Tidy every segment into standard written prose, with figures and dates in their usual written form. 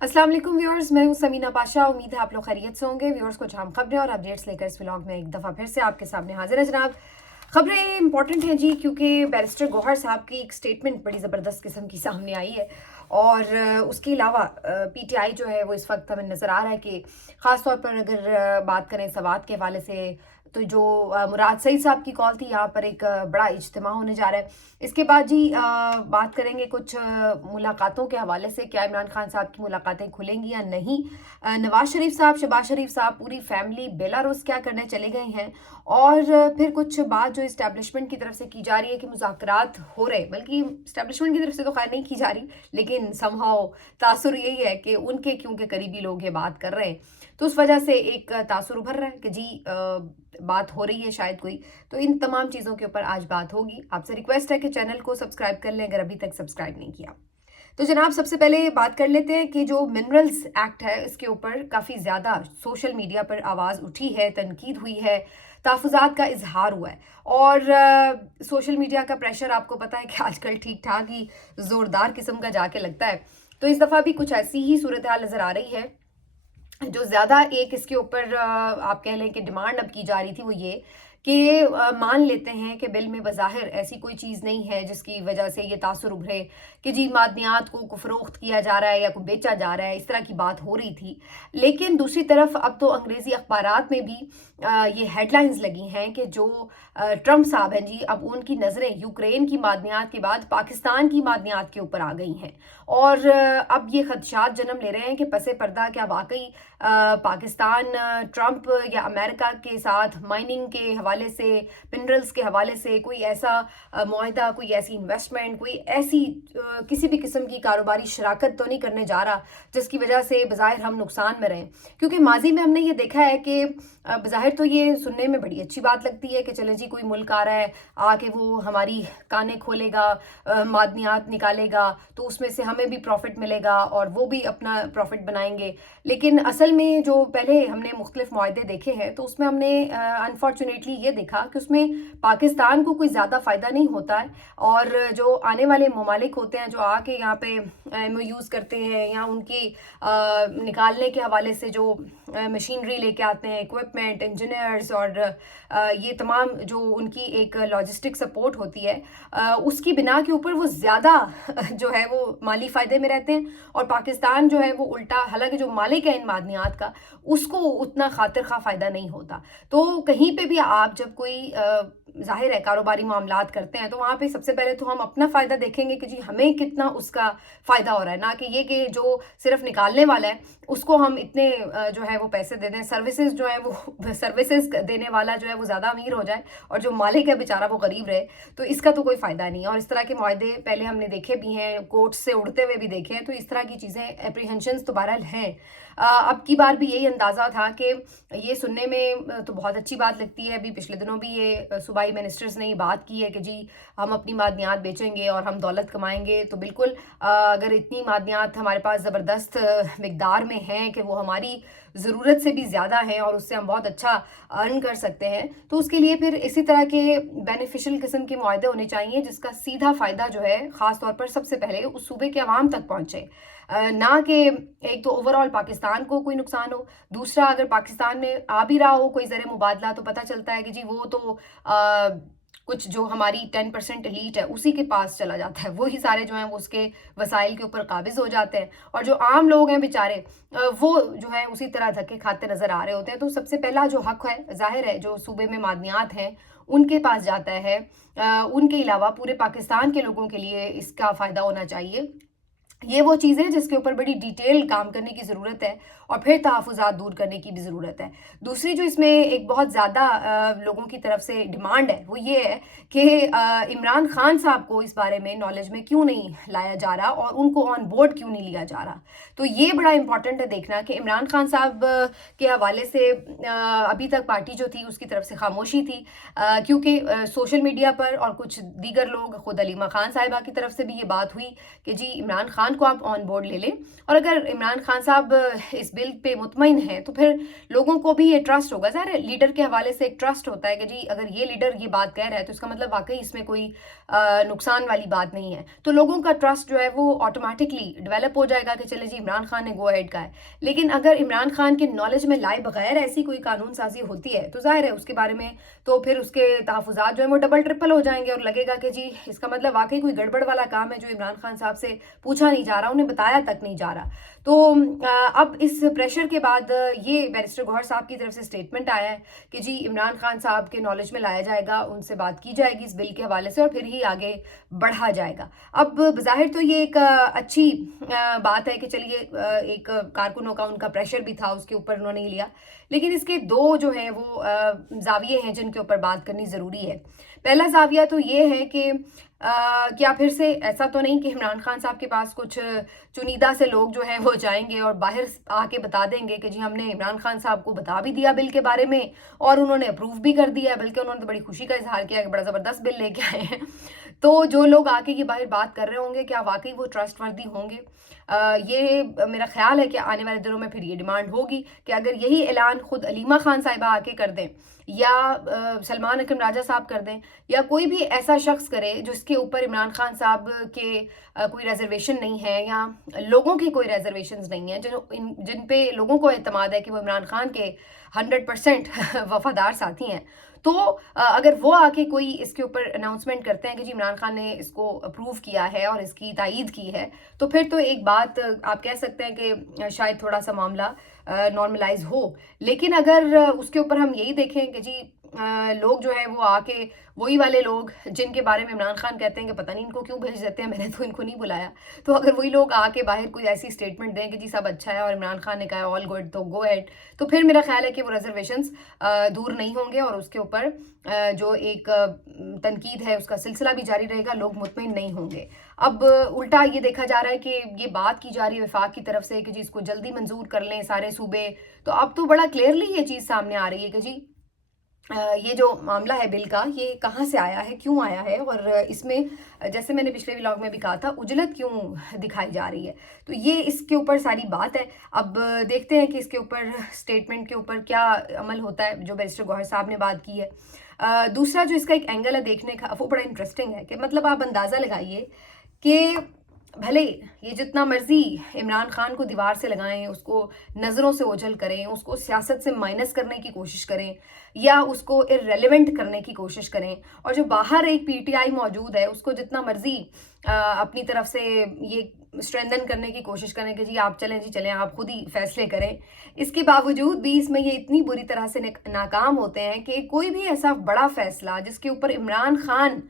अस्सलाम वालेकुम व्यूअर्स, मैं हूं समीना पाशा। उम्मीद है आप लोग खैरियत से होंगे। व्यूअर्स, कुछ अहम खबरें और अपडेट्स लेकर इस व्लॉग में एक दफ़ा फिर से आपके सामने हाजिर है जनाब। खबरें इंपॉर्टेंट हैं जी, क्योंकि बैरिस्टर गौहर साहब की एक स्टेटमेंट बड़ी ज़बरदस्त किस्म की सामने आई है। और उसके अलावा पीटीआई जो है वो इस वक्त हमें नज़र आ रहा है कि ख़ास तौर पर अगर बात करें सवात के हवाले से, तो जो मुराद सईद साहब की कॉल थी, यहाँ पर एक बड़ा इज्तिमा होने जा रहा है। इसके बाद जी बात करेंगे कुछ मुलाकातों के हवाले से, क्या इमरान खान साहब की मुलाकातें खुलेंगी या नहीं। नवाज शरीफ साहब, शहबाज शरीफ साहब, पूरी फैमिली बेलारूस क्या करने चले गए हैं। और फिर कुछ बात जो इस्टेब्लिशमेंट की तरफ से की जा रही है कि मुज़ाकरात हो रहे, बल्कि इस्टेब्लिशमेंट की तरफ से तो खैर नहीं की जा रही, लेकिन समहाउ तासुर यही है कि उनके क्योंकि करीबी लोग ये बात कर रहे हैं, तो उस वजह से एक तासुर उभर रहा है कि जी बात हो रही है शायद कोई। तो इन तमाम चीज़ों के ऊपर आज बात होगी। आपसे रिक्वेस्ट है कि चैनल को सब्सक्राइब कर लें अगर अभी तक सब्सक्राइब नहीं किया। तो जनाब, सबसे पहले बात कर लेते हैं कि जो मिनरल्स एक्ट है, इसके ऊपर काफ़ी ज़्यादा सोशल मीडिया पर आवाज़ उठी है, तनकीद हुई है, तहफ़्फ़ुज़ात का इजहार हुआ है। और सोशल मीडिया का प्रेशर आपको पता है कि आजकल ठीक ठाक ही ज़ोरदार किस्म का जाके लगता है। तो इस दफ़ा भी कुछ ऐसी ही सूरत हाल नज़र आ रही है। जो ज़्यादा एक इसके ऊपर आप कह लें कि डिमांड अब की जा रही थी, वो ये कि मान लेते हैं कि बिल में बज़ाहिर ऐसी कोई चीज़ नहीं है जिसकी वजह से ये तासुर उभरे कि जी मादनियात को फ़रोख्त किया जा रहा है या को बेचा जा रहा है, इस तरह की बात हो रही थी। लेकिन दूसरी तरफ अब तो अंग्रेज़ी अखबारात में भी ये हेडलाइंस लगी हैं कि जो ट्रंप साहब हैं जी, अब उनकी नज़रें यूक्रेन की मादनियात के बाद पाकिस्तान की मादनियात के ऊपर आ गई हैं। और अब ये खदशात जन्म ले रहे हैं कि पसे पर्दा क्या वाकई पाकिस्तान ट्रंप या अमेरिका के साथ माइनिंग के हवाले से, मिनरल्स के हवाले से कोई ऐसा मुआहिदा, कोई ऐसी इन्वेस्टमेंट, कोई ऐसी किसी भी किस्म की कारोबारी शराकत तो नहीं करने जा रहा जिसकी वजह से बज़ाहिर हम नुकसान में रहें। क्योंकि माजी में हमने ये देखा है कि बज़ाहिर तो ये सुनने में बड़ी अच्छी बात लगती है कि चले जी कोई मुल्क आ रहा है, आके वो हमारी कानें खोलेगा, मादनियात निकालेगा, तो उसमें से हमें भी प्रॉफिट मिलेगा और वो भी अपना प्रॉफिट बनाएंगे। लेकिन असल में जो पहले हमने मुख्तलिफ मुआहदे देखे हैं, तो उसमें हमने अनफॉर्चुनेटली ये देखा कि उसमें पाकिस्तान को कोई ज़्यादा फ़ायदा नहीं होता है। और जो आने वाले ममालिक होते हैं, जो आके यहाँ पे MOUs करते हैं, या उनकी निकालने के हवाले से जो मशीनरी लेके आते हैं, इक्विपमेंट, इंजीनियर्स, और ये तमाम जो उनकी एक लॉजिस्टिक सपोर्ट होती है, उसकी बिना के ऊपर वो ज़्यादा जो है वो माली फ़ायदे में रहते हैं। और पाकिस्तान जो है वो उल्टा, हालांकि जो मालिक है इन मादनियात का, उसको उतना खातिर खा फ़ायदा नहीं होता। तो कहीं पे भी आप जब कोई ज़ाहिर है कारोबारी मामलात करते हैं, तो वहाँ पे सबसे पहले तो हम अपना फ़ायदा देखेंगे कि जी हमें कितना उसका फ़ायदा हो रहा है, ना कि ये कि जो सिर्फ निकालने वाला है उसको हम इतने जो है वो पैसे दे दें, सर्विसेज जो है वो सर्विसेज देने वाला जो है वो ज़्यादा अमीर हो जाए और जो मालिक है बेचारा वो गरीब रहे। तो इसका तो कोई फ़ायदा नहीं है। और इस तरह के मुआहदे पहले हमने देखे भी हैं, कोर्ट से उड़ते हुए भी देखे हैं। तो इस तरह की चीज़ें, एप्रीहेंशंस तो बहरहाल हैं। अब की बार भी यही अंदाज़ा था कि ये सुनने में तो बहुत अच्छी बात लगती है। अभी पिछले दिनों भी ये सूबाई मिनिस्टर्स ने ये बात की है कि जी हम अपनी मादनियात बेचेंगे और हम दौलत कमाएंगे। तो बिल्कुल अगर इतनी मादनियात हमारे पास ज़बरदस्त मिकदार में हैं कि वो हमारी ज़रूरत से भी ज़्यादा है और उससे हम बहुत अच्छा अर्न कर सकते हैं, तो उसके लिए फिर इसी तरह के बेनिफिशियल किस्म के मुआहदे होने चाहिए जिसका सीधा फ़ायदा जो है ख़ास तौर पर सबसे पहले उस सूबे के अवाम तक पहुँचे। ना कि एक तो ओवरऑल पाकिस्तान को कोई नुकसान हो, दूसरा अगर पाकिस्तान में आ भी रहा हो कोई ज़र मुबादला, तो पता चलता है कि जी वो तो कुछ जो हमारी 10% एलीट है उसी के पास चला जाता है। वही सारे जो हैं वो उसके वसाइल के ऊपर काबिज हो जाते हैं, और जो आम लोग हैं बेचारे वो जो है उसी तरह धक्के खाते नज़र आ रहे होते हैं। तो सबसे पहला जो हक है, ज़ाहिर है जो सूबे में मादनियात हैं उनके पास जाता है। उनके अलावा पूरे पाकिस्तान के लोगों के लिए इसका फ़ायदा होना चाहिए। ये वो चीज़ है जिसके ऊपर बड़ी डिटेल काम करने की ज़रूरत है, और फिर तहफ़्फ़ुज़ात दूर करने की भी ज़रूरत है। दूसरी जो इसमें एक बहुत ज़्यादा लोगों की तरफ से डिमांड है, वो ये है कि इमरान खान साहब को इस बारे में नॉलेज में क्यों नहीं लाया जा रहा और उनको ऑन बोर्ड क्यों नहीं लिया जा रहा। तो ये बड़ा इंपॉर्टेंट है देखना कि इमरान खान साहब के हवाले से अभी तक पार्टी जो थी उसकी तरफ से खामोशी थी, क्योंकि सोशल मीडिया पर और कुछ दीगर लोग, खुद अलीमा खान साहिबा की तरफ से भी ये बात हुई कि जी इमरान खान इमरान को आप ऑन बोर्ड ले लें, और अगर इमरान खान साहब इस बिल पे मुतमईन हैं तो फिर लोगों को भी ये ट्रस्ट होगा। ज़ाहिर है लीडर के हवाले से एक ट्रस्ट होता है कि जी अगर ये लीडर ये बात कह रहा है तो इसका मतलब वाकई इसमें कोई नुकसान वाली बात नहीं है, तो लोगों का ट्रस्ट जो है वो ऑटोमेटिकली डेवलप हो जाएगा कि चले जी इमरान खान ने गो अहेड कहा है। लेकिन अगर इमरान खान के नॉलेज में लाए बगैर ऐसी कोई कानून साजी होती है तो जाहिर है उसके बारे में तो फिर उसके तहफ़्फ़ुज़ात जो है वो डबल ट्रिपल हो जाएंगे, और लगेगा कि जी इसका मतलब वाकई कोई गड़बड़ वाला काम है जो इमरान खान साहब से पूछा नहीं जा रहा, उन्हें बताया तक नहीं जा रहा। तो अब इस प्रेशर के बाद ये बैरिस्टर गौहर साहब की तरफ से स्टेटमेंट आया है कि जी इमरान खान साहब के नॉलेज में लाया जाएगा, उनसे बात की जाएगी इस बिल के हवाले से और फिर ही आगे बढ़ा जाएगा। अब बज़ाहिर तो ये एक अच्छी बात है कि चलिए एक कारकुनों का उनका प्रेशर भी था, उसके ऊपर उन्होंने लिया, लेकिन इसके दो जो हैं वो जाविये हैं जिनके ऊपर बात करनी ज़रूरी है। पहला जाविया तो ये है कि क्या फिर से ऐसा तो नहीं कि इमरान खान साहब के पास कुछ चुनिंदा से लोग जो हैं वो जाएंगे और बाहर आके बता देंगे कि जी हमने इमरान खान साहब को बता भी दिया बिल के बारे में और उन्होंने अप्रूव भी कर दिया, बल्कि उन्होंने तो बड़ी खुशी का इजहार किया कि बड़ा ज़बरदस्त बिल लेके आए हैं। तो जो लोग आके ये बाहर बात कर रहे होंगे क्या वाकई वो ट्रस्टवर्दी होंगे? ये मेरा ख्याल है कि आने वाले दिनों में फिर ये डिमांड होगी कि अगर यही ऐलान खुद अलीमा खान साहिबा आके कर दें या सलमान अकरम राजा साहब कर दें या कोई भी ऐसा शख्स करे जिसके ऊपर इमरान खान साहब के कोई रिजर्वेशन नहीं है या लोगों की कोई रिजर्वेशंस नहीं है, जिन पे लोगों को एतमाद है कि वो इमरान खान के 100% वफादार साथी हैं, तो अगर वो आके कोई इसके ऊपर अनाउंसमेंट करते हैं कि जी इमरान खान ने इसको अप्रूव किया है और इसकी तायीद की है, तो फिर तो एक बात आप कह सकते हैं कि शायद थोड़ा सा मामला नॉर्मलाइज हो। लेकिन अगर उसके ऊपर हम यही देखें कि जी लोग जो है वो आके वही वाले लोग जिनके बारे में इमरान खान कहते हैं कि पता नहीं इनको क्यों भेज देते हैं, मैंने तो इनको नहीं बुलाया, तो अगर वही लोग आके बाहर कोई ऐसी स्टेटमेंट दें कि जी सब अच्छा है और इमरान खान ने कहा ऑल गुड तो गो अहेड, तो फिर मेरा ख्याल है कि वो रिजर्वेशंस दूर नहीं होंगे और उसके ऊपर जो एक तनकीद है उसका सिलसिला भी जारी रहेगा, लोग मुतमईन नहीं होंगे। अब उल्टा ये देखा जा रहा है कि ये बात की जा रही है वफाक की तरफ से कि जी इसको जल्दी मंजूर कर लें सारे सूबे, तो अब तो बड़ा क्लियरली ये चीज़ सामने आ रही है कि जी ये जो मामला है बिल का ये कहाँ से आया है, क्यों आया है, और इसमें जैसे मैंने पिछले व्लॉग में भी कहा था उजलत क्यों दिखाई जा रही है, तो ये इसके ऊपर सारी बात है। अब देखते हैं कि इसके ऊपर स्टेटमेंट के ऊपर क्या अमल होता है जो बैरिस्टर गौहर साहब ने बात की है। दूसरा जो इसका एक एंगल है देखने का वो बड़ा इंटरेस्टिंग है कि मतलब आप अंदाज़ा लगाइए कि भले ये जितना मर्जी इमरान खान को दीवार से लगाएं, उसको नज़रों से ओझल करें, उसको सियासत से माइनस करने की कोशिश करें या उसको इररेलेवेंट करने की कोशिश करें, और जो बाहर एक पीटीआई मौजूद है उसको जितना मर्जी अपनी तरफ से ये स्ट्रेंथन करने की कोशिश करें कि जी आप चलें जी चलें आप खुद ही फैसले करें, इसके बावजूद भी इसमें ये इतनी बुरी तरह से नाकाम होते हैं कि कोई भी ऐसा बड़ा फैसला जिसके ऊपर इमरान खान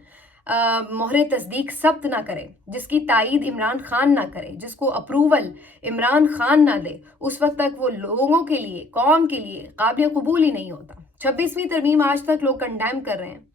मोहरे तस्दीक सब्त ना करे, जिसकी तायीद इमरान खान ना करे, जिसको अप्रूवल इमरान खान ना दे, उस वक्त तक वो लोगों के लिए कौम के लिए काबिल कबूल ही नहीं होता। 26वीं तरमीम आज तक लोग कंडेम कर रहे हैं।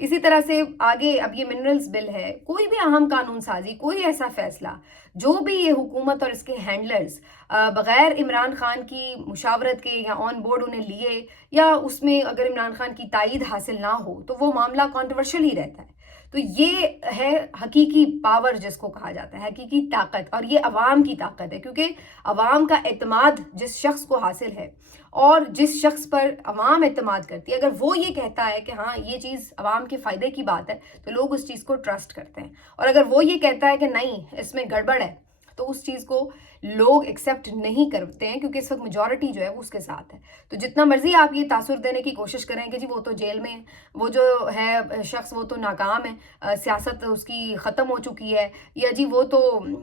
इसी तरह से आगे अब ये मिनरल्स बिल है, कोई भी अहम कानून साजी, कोई ऐसा फैसला जो भी ये हुकूमत और इसके हैंडलर्स बग़ैर इमरान खान की मुशावरत के या ऑन बोर्ड उन्हें लिए या उसमें अगर इमरान खान की तायीद हासिल ना हो तो वो मामला कॉन्ट्रोवर्शियल ही रहता है। तो ये है हकीकी पावर जिसको कहा जाता है, हकीकी ताकत, और ये अवाम की ताकत है क्योंकि अवाम का एतमाद जिस शख्स को हासिल है और जिस शख्स पर अवाम एतमाद करती है, अगर वो ये कहता है कि हाँ ये चीज़ अवाम के फ़ायदे की बात है तो लोग उस चीज़ को ट्रस्ट करते हैं, और अगर वो ये कहता है कि नहीं इसमें गड़बड़ है तो उस चीज़ को लोग एक्सेप्ट नहीं करते हैं क्योंकि इस वक्त मेजॉरिटी जो है वो उसके साथ है। तो जितना मर्जी आप ये तासुर देने की कोशिश करें कि जी वो तो जेल में, वो जो है शख्स वो तो नाकाम है, सियासत उसकी ख़त्म हो चुकी है, या जी वो तो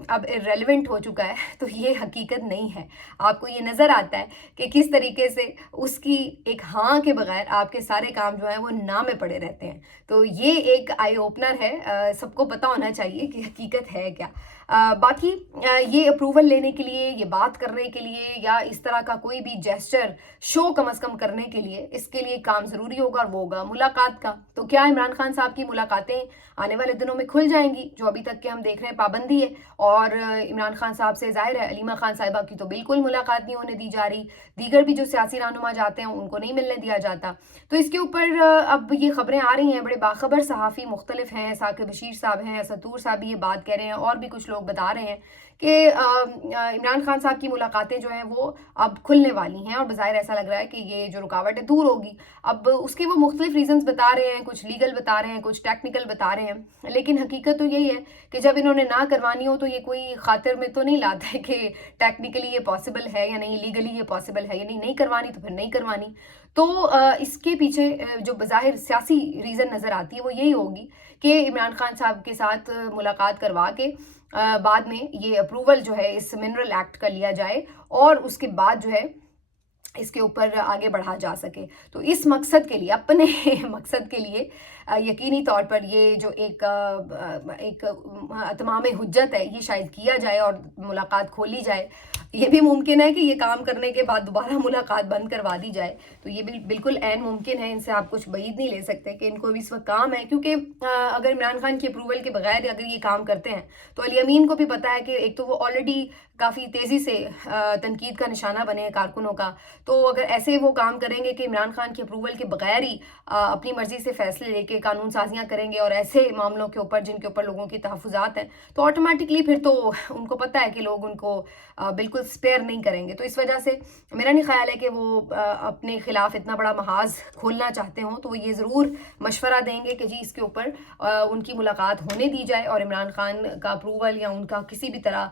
अब इररेलेवेंट हो चुका है, तो ये हकीकत नहीं है। आपको ये नज़र आता है कि किस तरीके से उसकी एक हाँ के बगैर आपके सारे काम जो है वो ना में पड़े रहते हैं। तो ये एक आई ओपनर है, सबको पता होना चाहिए कि हकीकत है क्या। बाकी ये अप्रूवल लेने के लिए, ये बात करने के लिए या इस तरह का कोई भी जेस्चर शो कम अज़ कम करने के लिए, इसके लिए काम ज़रूरी होगा और वो होगा मुलाकात का। तो क्या इमरान खान साहब की मुलाकातें आने वाले दिनों में खुल जाएंगी? जो अभी तक के हम देख रहे हैं पाबंदी है, और इमरान खान साहब से ज़ाहिर है अलीमा खान साहिबा की तो बिल्कुल मुलाकात नहीं होने दी जा रही, दीगर भी जो सियासी रहनुमा जाते हैं उनको नहीं मिलने दिया जाता। तो इसके ऊपर अब ये खबरें आ रही हैं, बड़े बाखबर सहाफ़ी मुख्तलिफ हैं, साकिब बशीर साहब हैं, सतूर साहब भी ये बात कह रहे हैं और भी कुछ लोग لوگ بتا رہے ہیں کہ عمران خان صاحب کی ملاقاتیں جو ہیں وہ اب کھلنے والی ہیں، اور بظاہر ایسا لگ رہا ہے کہ یہ جو رکاوٹ ہے دور ہوگی. اب اس کے وہ مختلف ریزنز بتا رہے ہیں، کچھ لیگل بتا رہے ہیں، کچھ ٹیکنیکل بتا رہے ہیں، لیکن حقیقت تو یہی ہے کہ جب انہوں نے نہ کروانی ہو تو یہ کوئی خاطر میں تو نہیں لاتا ہے کہ ٹیکنیکلی یہ پاسبل ہے یا نہیں، لیگلی یہ پاسبل ہے یا نہیں کروانی تو پھر نہیں کروانی. تو اس کے پیچھے جو بظاہر سیاسی ریزن نظر آتی ہے وہ یہی ہوگی کہ عمران خان صاحب کے ساتھ ملاقات کروا کے بعد میں یہ اپروول جو ہے اس منرل ایکٹ کا لیا جائے، اور اس کے بعد جو ہے اس کے اوپر آگے بڑھا جا سکے. تو اس مقصد کے لیے، اپنے مقصد کے لیے یقینی طور پر یہ جو ایک اتمام حجت ہے یہ شاید کیا جائے اور ملاقات کھولی جائے. یہ بھی ممکن ہے کہ یہ کام کرنے کے بعد دوبارہ ملاقات بند کروا دی جائے، تو یہ بھی بالکل عین ممکن ہے. ان سے آپ کچھ بعید نہیں لے سکتے کہ ان کو بھی اس وقت کام ہے، کیونکہ اگر عمران خان کی اپروول کے بغیر اگر یہ کام کرتے ہیں تو علی امین کو بھی پتا ہے کہ ایک تو وہ آلریڈی کافی تیزی سے تنقید کا نشانہ بنے ہیں کارکنوں کا، تو اگر ایسے وہ کام کریں گے کہ عمران خان کی اپروول کے بغیر ہی اپنی مرضی سے فیصلے لے کے قانون سازیاں کریں گے، اور ایسے معاملوں کے اوپر جن کے اوپر لوگوں کی تحفظات ہیں، تو آٹومیٹکلی پھر تو ان کو پتہ ہے کہ لوگ ان کو بالکل سپیئر نہیں کریں گے. تو اس وجہ سے میرا نہیں خیال ہے کہ وہ اپنے خلاف اتنا بڑا محاذ کھولنا چاہتے ہوں. تو وہ یہ ضرور مشورہ دیں گے کہ جی اس کے اوپر ان کی ملاقات ہونے دی جائے اور عمران خان کا اپروول یا ان کا کسی بھی طرح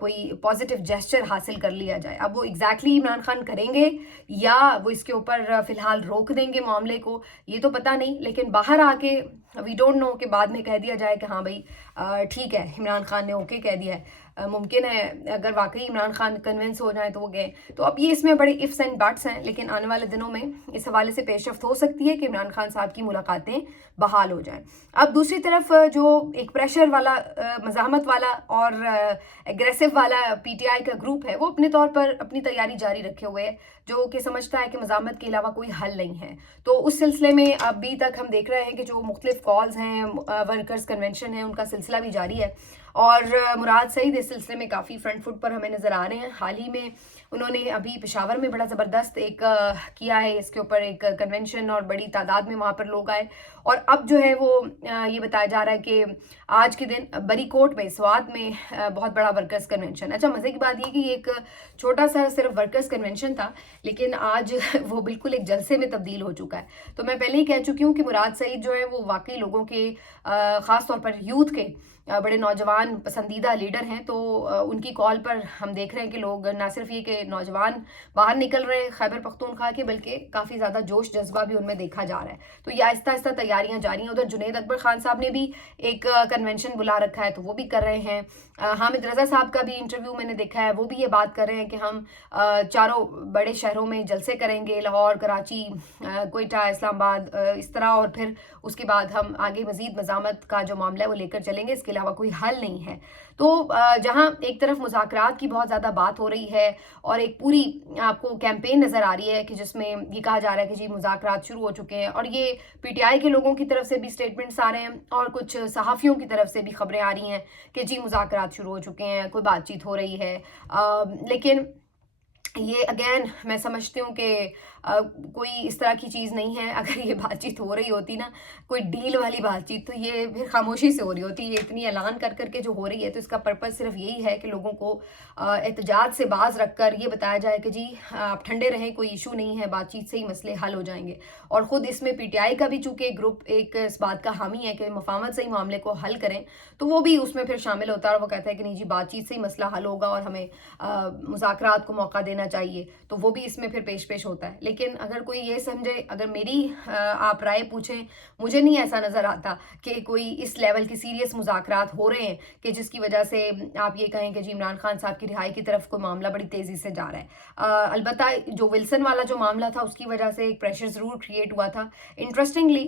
کوئی پازیٹیو جیسچر حاصل کر لیا جائے. اب وہ ایگزیکٹلی عمران خان کریں گے یا وہ اس کے اوپر فی الحال روک دیں گے معاملے کو، یہ تو پتہ نہیں، لیکن باہر آ کے وی ڈونٹ نو کہ بعد میں کہہ دیا جائے کہ ہاں بھائی ٹھیک ہے عمران خان نے اوکے کہہ دیا ہے. ممکن ہے اگر واقعی عمران خان کنونس ہو جائیں تو وہ گئے. تو اب یہ اس میں بڑے ifs اینڈ بٹس ہیں، لیکن آنے والے دنوں میں اس حوالے سے پیش رفت ہو سکتی ہے کہ عمران خان صاحب کی ملاقاتیں بحال ہو جائیں. اب دوسری طرف جو ایک پریشر والا، مزاحمت والا اور ایگریسو والا پی ٹی آئی کا گروپ ہے، وہ اپنے طور پر اپنی تیاری جاری رکھے ہوئے ہے، جو کہ سمجھتا ہے کہ مزاحمت کے علاوہ کوئی حل نہیں ہے. تو اس سلسلے میں ابھی تک ہم دیکھ رہے ہیں کہ جو مختلف کالز ہیں، ورکرز کنونشن ہے، ان کا سلسلہ بھی جاری ہے، اور مراد سعید اس سلسلے میں کافی فرنٹ فٹ پر ہمیں نظر آ رہے ہیں. حال ہی میں انہوں نے ابھی پشاور میں بڑا زبردست ایک کیا ہے، اس کے اوپر ایک کنونشن، اور بڑی تعداد میں وہاں پر لوگ آئے. اور اب جو ہے وہ یہ بتایا جا رہا ہے کہ آج کے دن بری کوٹ میں، سوات میں بہت بڑا ورکرز کنونشن. اچھا مزے کی بات یہ کہ یہ ایک چھوٹا سا صرف ورکرز کنونشن تھا، لیکن آج وہ بالکل ایک جلسے میں تبدیل ہو چکا ہے. تو میں پہلے ہی کہہ چکی ہوں کہ مراد سعید جو ہے وہ واقعی لوگوں کے، خاص طور پر یوتھ کے بڑے نوجوان پسندیدہ لیڈر ہیں. تو ان کی کال پر ہم دیکھ رہے ہیں کہ لوگ نہ صرف یہ کہ نوجوان باہر نکل رہے ہیں خیبر پختونخوا کے، بلکہ کافی زیادہ جوش جذبہ بھی ان میں دیکھا جا رہا ہے. تو یہ آہستہ آہستہ تیاریاں جاری ہیں. ادھر جنید اکبر خان صاحب نے بھی ایک کنونشن بلا رکھا ہے، تو وہ بھی کر رہے ہیں. حامد رضا صاحب کا بھی انٹرویو میں نے دیکھا ہے، وہ بھی یہ بات کر رہے ہیں کہ ہم چاروں بڑے شہروں میں جلسے کریں گے، لاہور، کراچی، کوئٹہ، اسلام آباد، اس طرح، اور پھر اس کے بعد ہم آگے مزید مزاحمت کا جو معاملہ ہے وہ لے کر چلیں گے. اس کے علاوہ کوئی حل نہیں ہے. تو جہاں ایک طرف مذاکرات کی بہت زیادہ بات ہو رہی ہے، اور ایک پوری آپ کو کیمپین نظر آ رہی ہے کہ جس میں یہ کہا جا رہا ہے کہ جی مذاکرات شروع ہو چکے ہیں، اور یہ پی ٹی آئی کے لوگوں کی طرف سے بھی سٹیٹمنٹس آ رہے ہیں، اور کچھ صحافیوں کی طرف سے بھی خبریں آ رہی ہیں کہ جی مذاکرات شروع ہو چکے ہیں، کوئی بات چیت ہو رہی ہے. لیکن یہ اگین میں سمجھتی ہوں کہ کوئی اس طرح کی چیز نہیں ہے. اگر یہ بات چیت ہو رہی ہوتی نا، کوئی ڈیل والی بات چیت، تو یہ پھر خاموشی سے ہو رہی ہوتی. یہ اتنی اعلان کر کر کے جو ہو رہی ہے، تو اس کا پرپس صرف یہی ہے کہ لوگوں کو احتجاج سے باز رکھ کر یہ بتایا جائے کہ جی آپ ٹھنڈے رہیں، کوئی ایشو نہیں ہے، بات چیت سے ہی مسئلے حل ہو جائیں گے. اور خود اس میں پی ٹی آئی کا بھی چونکہ گروپ ایک اس بات کا حامی ہے کہ مفاہمت سے ہی معاملے کو حل کریں، تو وہ بھی اس میں پھر شامل ہوتا ہے، اور وہ کہتا ہے کہ نہیں جی بات چیت سے ہی مسئلہ حل ہوگا اور ہمیں مذاکرات کو موقع دینا چاہیے. تو وہ بھی اس میں پھر پیش ہوتا ہے. لیکن اگر کوئی یہ سمجھے، اگر میری آپ رائے پوچھیں، مجھے نہیں ایسا نظر آتا کہ کوئی اس لیول کی سیریس مذاکرات ہو رہے ہیں کہ جس کی وجہ سے آپ یہ کہیں کہ جی عمران خان صاحب کی رہائی کی طرف کوئی معاملہ بڑی تیزی سے جا رہا ہے. البتہ جو ولسن والا جو معاملہ تھا اس کی وجہ سے ایک پریشر ضرور کریٹ ہوا تھا. انٹرسٹنگلی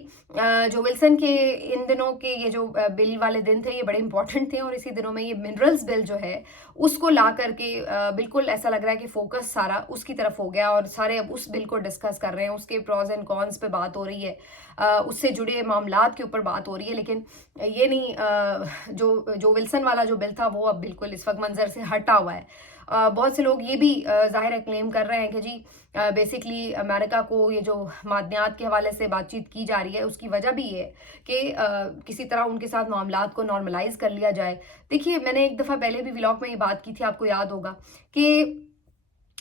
جو ولسن کے ان دنوں کے یہ جو بل والے دن تھے یہ بڑے امپورٹنٹ تھے، اور اسی دنوں میں یہ منرلز بل جو ہے اس کو لا کر کے بالکل ایسا لگ رہا ہے کہ فوکس سارا اس کی طرف ہو گیا، اور سارے اب اس بل کو ڈسکس کر رہے ہیں، اس کے پروز اینڈ کونس پہ بات ہو رہی ہے، اس سے جڑے معاملات کے اوپر بات ہو رہی ہے. لیکن یہ نہیں، جو ولسن والا جو بل تھا وہ اب بالکل اس وقت منظر سے ہٹا ہوا ہے. بہت سے لوگ یہ بھی ظاہر کلیم کر رہے ہیں کہ جی بیسکلی امریکہ کو یہ جو معدنیات کے حوالے سے بات چیت کی جا رہی ہے اس کی وجہ بھی یہ ہے کہ کسی طرح ان کے ساتھ معاملات کو نارملائز کر لیا جائے. دیکھیے میں نے ایک دفعہ پہلے بھی ولاگ میں یہ بات کی تھی, آپ کو یاد ہوگا کہ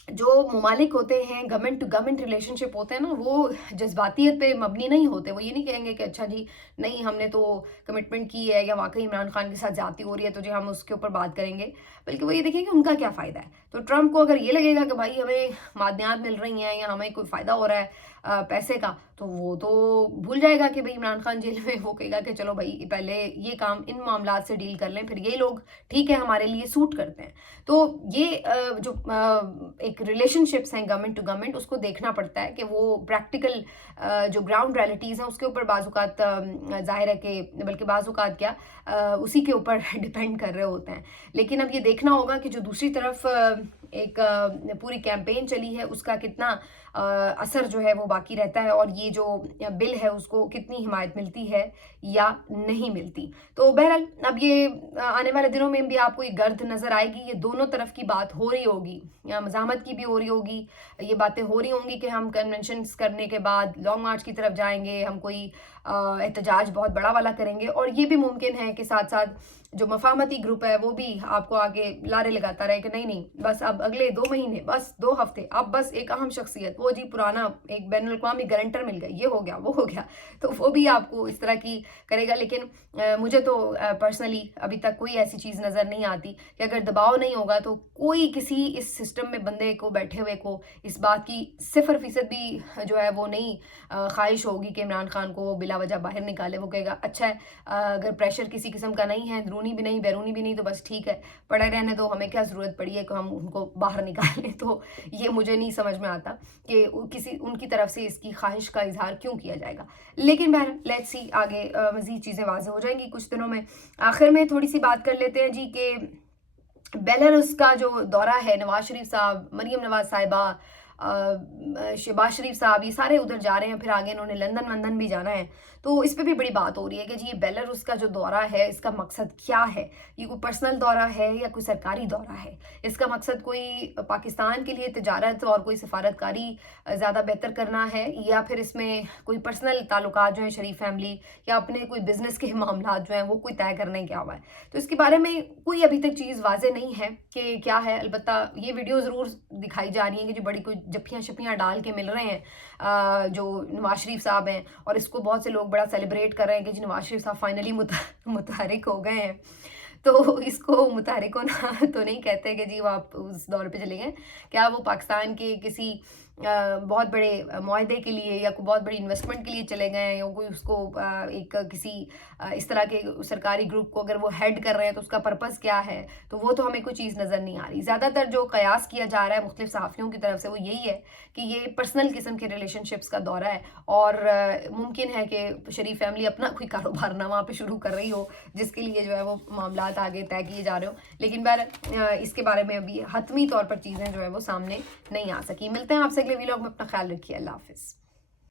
جو ممالک ہوتے ہیں گورنمنٹ ٹو گورنمنٹ ریلیشن شپ ہوتے ہیں نا, وہ جذباتیت پہ مبنی نہیں ہوتے. وہ یہ نہیں کہیں گے کہ اچھا جی نہیں ہم نے تو کمٹمنٹ کی ہے یا واقعی عمران خان کے ساتھ زیادتی ہو رہی ہے تو جی ہم اس کے اوپر بات کریں گے, بلکہ وہ یہ دیکھیں کہ ان کا کیا فائدہ ہے. تو ٹرمپ کو اگر یہ لگے گا کہ بھائی ہمیں معدنیات مل رہی ہیں یا ہمیں کوئی فائدہ ہو رہا ہے پیسے کا, تو وہ تو بھول جائے گا کہ بھائی عمران خان جیل میں, وہ کہے گا کہ چلو بھائی پہلے یہ کام ان معاملات سے ڈیل کر لیں, پھر یہ لوگ ٹھیک ہے ہمارے لیے سوٹ کرتے ہیں. تو یہ جو ایک ریلیشن شپس ہیں گورنمنٹ ٹو گورنمنٹ, اس کو دیکھنا پڑتا ہے کہ وہ پریکٹیکل جو گراؤنڈ ریئلٹیز ہیں اس کے اوپر بعض اوقات ظاہر ہے کہ بلکہ بعض اوقات کیا اسی کے اوپر ڈپینڈ کر رہے ہوتے ہیں. لیکن اب یہ دیکھنا ہوگا کہ جو دوسری طرف ایک پوری کیمپین چلی ہے اس کا کتنا اثر جو ہے وہ باقی رہتا ہے, اور یہ جو بل ہے اس کو کتنی حمایت ملتی ہے یا نہیں ملتی. تو بہرحال اب یہ آنے والے دنوں میں بھی آپ کو یہ گرد نظر آئے گی. یہ دونوں طرف کی بات ہو رہی ہوگی, مزاحمت کی بھی ہو رہی ہوگی, یہ باتیں ہو رہی ہوں گی کہ ہم کنونشنز کرنے کے بعد لانگ مارچ کی طرف جائیں گے, ہم کوئی احتجاج بہت بڑا والا کریں گے. اور یہ بھی ممکن ہے کہ ساتھ ساتھ جو مفاہمتی گروپ ہے وہ بھی آپ کو آگے لارے لگاتا رہے کہ نہیں بس اب اگلے 2 مہینے, بس 2 ہفتے, اب بس ایک اہم شخصیت, وہ جی پرانا ایک بین الاقوامی گارنٹر مل گیا, یہ ہو گیا وہ ہو گیا, تو وہ بھی آپ کو اس طرح کی کرے گا. لیکن مجھے تو پرسنلی ابھی تک کوئی ایسی چیز نظر نہیں آتی کہ اگر دباؤ نہیں ہوگا تو کوئی کسی اس سسٹم میں بندے کو بیٹھے ہوئے کو اس بات کی 0% بھی جو ہے وہ نہیں خواہش ہوگی کہ عمران خان کو بلا وجہ باہر نکالے. وہ کہے گا اچھا ہے اگر پریشر کسی قسم کا نہیں ہے, اندرونی بھی نہیں بیرونی بھی نہیں, تو بس ٹھیک ہے پڑے رہنے دو, ہمیں کیا ضرورت پڑی ہے کہ ہم ان کو باہر نکالیں. تو یہ مجھے نہیں سمجھ میں آتا کہ ان کی طرف سے اس کی خواہش کا اظہار کیوں کیا جائے گا. لیکن بہرحال لیٹس سی آگے مزید چیزیں واضح ہو جائیں گی کچھ دنوں میں. آخر میں تھوڑی سی بات کر لیتے ہیں جی کہ بیلاروس کا جو دورہ ہے, نواز شریف صاحب, مریم نواز صاحبہ, شہباز شریف صاحب, یہ سارے ادھر جا رہے ہیں, پھر آگے انہوں نے لندن بھی جانا ہے. تو اس پہ بھی بڑی بات ہو رہی ہے کہ جی یہ بیلاروس کا جو دورہ ہے اس کا مقصد کیا ہے. یہ کوئی پرسنل دورہ ہے یا کوئی سرکاری دورہ ہے؟ اس کا مقصد کوئی پاکستان کے لیے تجارت اور کوئی سفارتکاری زیادہ بہتر کرنا ہے, یا پھر اس میں کوئی پرسنل تعلقات جو ہیں شریف فیملی یا اپنے کوئی بزنس کے معاملات جو ہیں وہ کوئی طے کرنے کیا ہوا ہے. تو اس کے بارے میں کوئی ابھی تک چیز واضح نہیں ہے کہ کیا ہے. البتہ یہ ویڈیو ضرور دکھائی جا رہی ہیں کہ جو بڑی کوئی جپیاں شپیاں ڈال کے مل رہے ہیں جو نواز شریف صاحب ہیں, اور اس کو بہت سے لوگ بڑا سیلیبریٹ کر رہے ہیں کہ جی نواز شریف صاحب فائنلی متحرک ہو گئے ہیں. تو اس کو متحرک ہونا تو نہیں کہتے کہ جی وہ آپ اس دور پہ چلے گئے, کیا وہ پاکستان کے کسی بہت بڑے معاہدے کے لیے یا کوئی بہت بڑی انویسٹمنٹ کے لیے چلے گئے ہیں, یا کوئی اس کو ایک کسی اس طرح کے سرکاری گروپ کو اگر وہ ہیڈ کر رہے ہیں تو اس کا پرپس کیا ہے, تو وہ تو ہمیں کوئی چیز نظر نہیں آ رہی. زیادہ تر جو قیاس کیا جا رہا ہے مختلف صحافیوں کی طرف سے وہ یہی ہے کہ یہ پرسنل قسم کے ریلیشن شپس کا دورہ ہے, اور ممکن ہے کہ شریف فیملی اپنا کوئی کاروبار نہ وہاں پہ شروع کر رہی ہو جس کے لیے جو ہے وہ معاملات آگے طے کیے جا رہے ہوں. لیکن اس کے بارے میں ابھی حتمی طور پر چیزیں جو ہے وہ سامنے نہیں آ سکی. ملتے ہیں آپ سے اگلے ویلاگ میں, اپنا خیال رکھیے, اللہ حافظ.